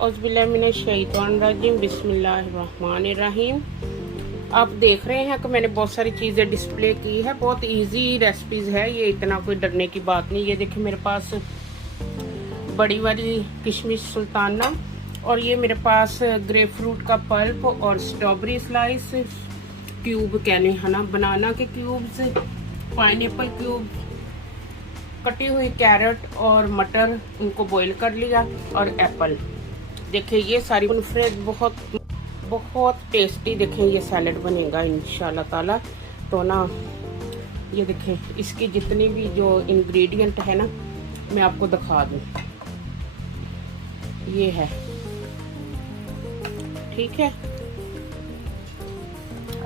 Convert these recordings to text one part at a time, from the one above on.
औज़ुबिल्लाहिमिनश्शैतानिर्रजीम बिस्मिल्लाहिर्रहमानिर्रहीम। आप देख रहे हैं कि मैंने बहुत सारी चीज़ें डिस्प्ले की है। बहुत इजी रेसिपीज़ है, ये इतना कोई डरने की बात नहीं। ये देखिए मेरे पास बड़ी वाली किशमिश सुल्ताना, और ये मेरे पास ग्रेप फ्रूट का पल्प और स्ट्रॉबेरी स्लाइस क्यूब कहने है ना, बनाना के क्यूब्स, पाइनएप्पल क्यूब, कटी हुई कैरेट और मटर, उनको बॉईल कर लिया, और एप्पल। देखिए ये सारी फ्रेश बहुत बहुत टेस्टी देखें ये सैलेड बनेगा इंशाल्लाह ताला। तो ना ये देखें इसकी जितनी भी जो इंग्रेडिएंट है ना, मैं आपको दिखा दूँ। ये है, ठीक है।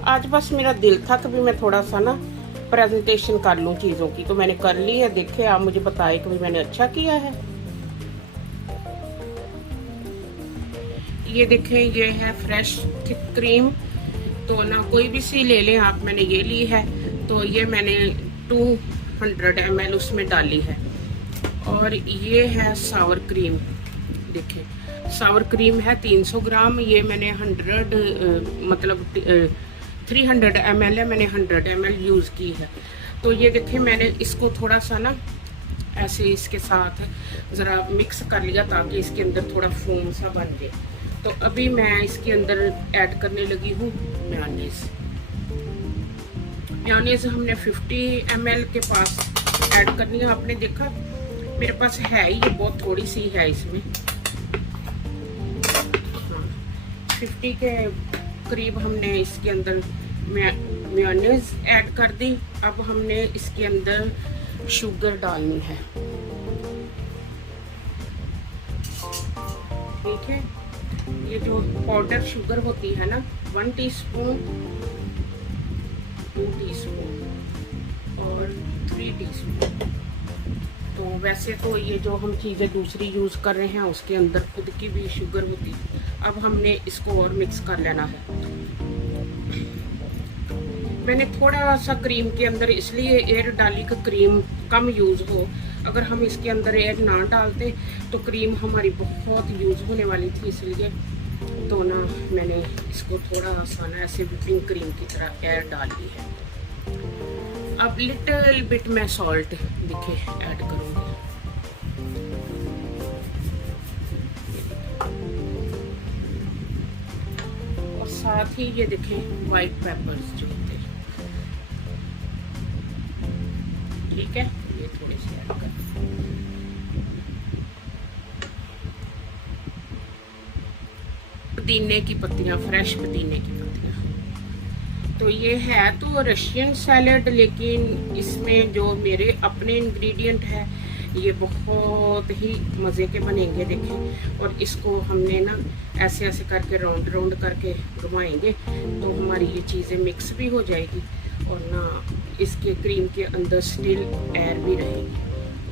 आज बस मेरा दिल था कि भी मैं थोड़ा सा ना प्रेजेंटेशन कर लूँ चीज़ों की, तो मैंने कर ली है। देखिए आप मुझे बताएं कि भी मैंने अच्छा किया है। ये देखें ये है फ्रेश थिक क्रीम, तो ना कोई भी सी ले लें आप, मैंने ये ली है। तो ये मैंने 200 ml उसमें डाली है। और ये है सावर क्रीम, देखिए सावर क्रीम है 300 ग्राम। ये मैंने 300 ml है, मैंने 100 ml यूज़ की है। तो ये देखिए मैंने इसको थोड़ा सा ना ऐसे इसके साथ ज़रा मिक्स कर लिया ताकि इसके अंदर थोड़ा फोम सा बन जाए। तो अभी मैं इसके अंदर ऐड करने लगी हूँ मेयोनीज़। मेयोनीज़ हमने 50 ml के पास ऐड करनी है। आपने देखा मेरे पास है ये बहुत थोड़ी सी है इसमें, 50 के करीब हमने इसके अंदर मेयोनीज़ ऐड कर दी। अब हमने इसके अंदर शुगर डालनी है, ठीक है। ये जो पाउडर शुगर होती है ना, 1 टीस्पून, 2 टीस्पून और 3 टीस्पून। तो वैसे तो ये जो हम चीज़ें दूसरी यूज़ कर रहे हैं उसके अंदर खुद की भी शुगर होती है। अब हमने इसको और मिक्स कर लेना है। मैंने थोड़ा सा क्रीम के अंदर इसलिए एयर डाली कि क्रीम कम यूज़ हो। अगर हम इसके अंदर एयर ना डालते तो क्रीम हमारी बहुत यूज़ होने वाली थी, इसलिए तो ना मैंने इसको थोड़ा सा ना ऐसे व्हिपिंग क्रीम की तरह एयर डाली है। अब लिटिल बिट मैं सॉल्ट देखिए ऐड करूँगी। और साथ ही ये देखें वाइट पेपर्स जो होते हैं, ठीक है, ये थोड़े से ऐड कर। पुदीने की पत्तियां, फ्रेश पुदीने की पत्तियां। तो ये है तो रशियन सैलेड, लेकिन इसमें जो मेरे अपने इंग्रेडिएंट है ये बहुत ही मज़े के बनेंगे देखें। और इसको हमने ना ऐसे ऐसे करके राउंड राउंड करके घुमाएंगे तो हमारी ये चीज़ें मिक्स भी हो जाएगी और ना इसके क्रीम के अंदर स्टिल एयर भी रहेगी।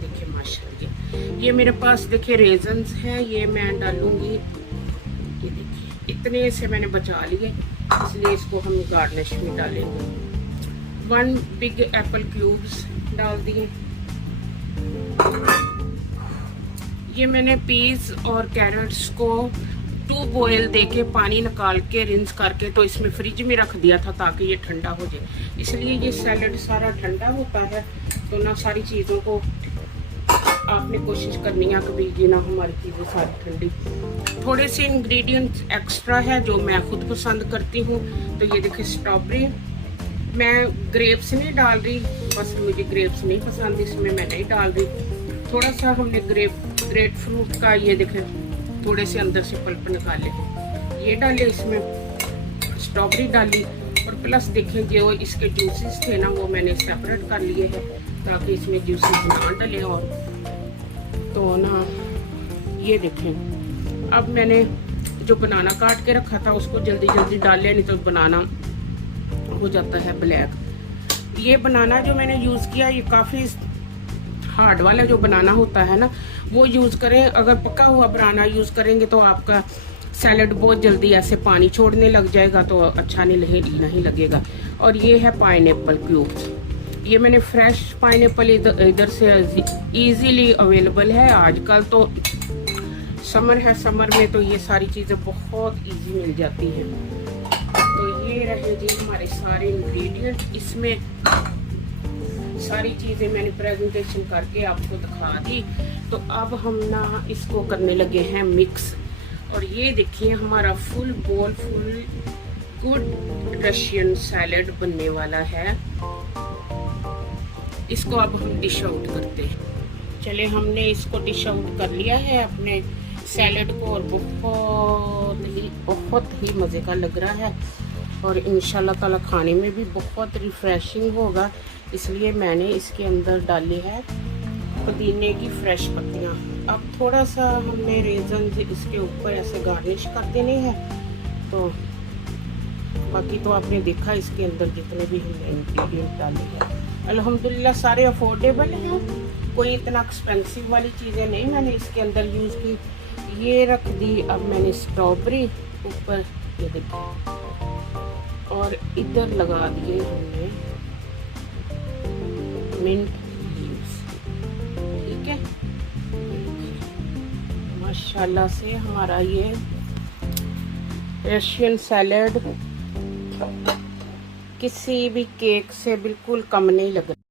देखिए माशाल्लाह ये मेरे पास देखिए रेजन्स हैं, ये मैं डालूंगी। ये देखिए इतने से मैंने बचा लिए, इसलिए इसको हम गार्निश में डालेंगे। 1 बिग एप्पल क्यूब्स डाल दिए। ये मैंने पीस और कैरेट्स को 2 बॉयल देके पानी निकाल के रिंस करके तो इसमें फ्रिज में रख दिया था ताकि ये ठंडा हो जाए। इसलिए ये सैलेड सारा ठंडा होता है। तो ना सारी चीज़ों को आपने कोशिश करनी है कभी ये ना हमारी चीज़ें सारी ठंडी। थोड़े से इंग्रेडिएंट्स एक्स्ट्रा है जो मैं खुद पसंद करती हूँ। तो ये देखिए स्ट्रॉबेरी, मैं ग्रेप्स नहीं डाल रही, बस मुझे ग्रेप्स नहीं पसंद इसमें मैं नहीं डाल रही। थोड़ा सा हमने ग्रेप फ्रूट का ये देखें थोड़े से अंदर से पल्प निकाले, ये डाले इसमें, स्ट्रॉबेरी डाली। और प्लस देखें जो इसके जूसेस थे ना वो मैंने सेपरेट कर लिए हैं ताकि इसमें जूसेस ना डले। और तो ना ये देखें अब मैंने जो बनाना काट के रखा था उसको जल्दी जल्दी डाल लिया, नहीं तो बनाना हो जाता है ब्लैक। ये बनाना जो मैंने यूज़ किया ये काफ़ी हार्ड वाला जो बनाना होता है ना वो यूज़ करें। अगर पका हुआ बनाना यूज़ करेंगे तो आपका सैलेड बहुत जल्दी ऐसे पानी छोड़ने लग जाएगा, तो अच्छा नहीं लगेगा। और ये है पाइनएप्पल क्यूब्स, ये मैंने फ्रेश पाइनएप्पल इधर से इजीली अवेलेबल है। आजकल तो समर है, समर में तो ये सारी चीज़ें बहुत इजी मिल जाती हैं। तो ये रहे जी हमारे सारे इंग्रेडिएंट। इसमें सारी चीज़ें मैंने प्रेजेंटेशन करके आपको दिखा दी। तो अब हम ना इसको करने लगे हैं मिक्स। और ये देखिए हमारा फुल बोल फुल गुड रशियन सैलेड बनने वाला है। इसको अब हम डिश आउट करते हैं। चले, हमने इसको डिश आउट कर लिया है अपने सैलेड को, और बहुत ही मज़े का लग रहा है और इंशाल्लाह ताला खाने में भी बहुत रिफ्रेशिंग होगा। इसलिए मैंने इसके अंदर डाली है पुदीने की फ्रेश पत्तियाँ। अब थोड़ा सा हमने रेजन इसके ऊपर ऐसे गार्निश कर देने हैं। तो बाकी तो आपने देखा इसके अंदर जितने भी हमने इंग्रेडिएंट डाले हैं अल्हम्दुलिल्लाह सारे अफोर्डेबल हैं, कोई इतना एक्सपेंसिव वाली चीज़ें नहीं मैंने इसके अंदर यूज़ की। ये रख दी अब मैंने स्ट्रॉबेरी ऊपर, ये देखिए, और इधर लगा दिए हमने मिंट लीव्स। ठीक है, माशाल्लाह से हमारा ये रशियन सैलेड किसी भी केक से बिल्कुल कम नहीं लग रहा।